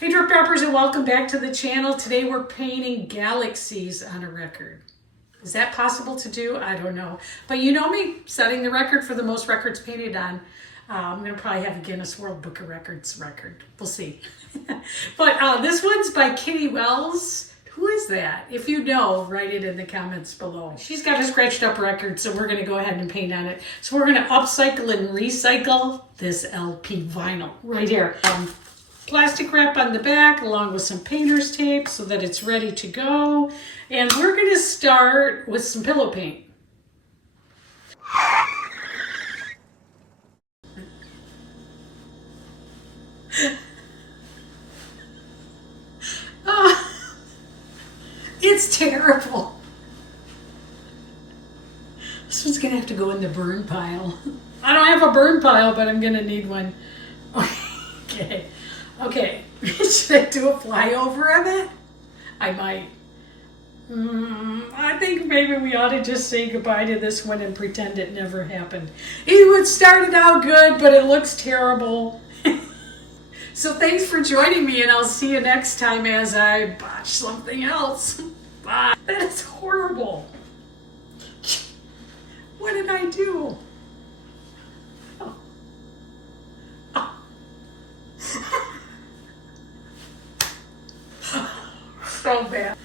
Hey Drip Droppers, and welcome back to the channel. Today we're painting galaxies on a record. Is that possible to do? I don't know. But you know me, setting the record for the most records painted on. I'm going to probably have a Guinness World Book of Records record. We'll see. But this one's by Kitty Wells. Who is that? If you know, write it in the comments below. She's got a scratched up record, so we're going to go ahead and paint on it. So we're going to upcycle and recycle this LP vinyl right here. Plastic wrap on the back along with some painter's tape so that it's ready to go. And we're going to start with some pillow paint. Oh, it's terrible. This one's going to have to go in the burn pile. I don't have a burn pile, but I'm going to need one. Okay. Okay, should I do a flyover of it? I might. I think maybe we ought to just say goodbye to this one and pretend it never happened. It started out good, but it looks terrible. So thanks for joining me, and I'll see you next time as I botch something else. Bye. That is horrible. What did I do? So bad.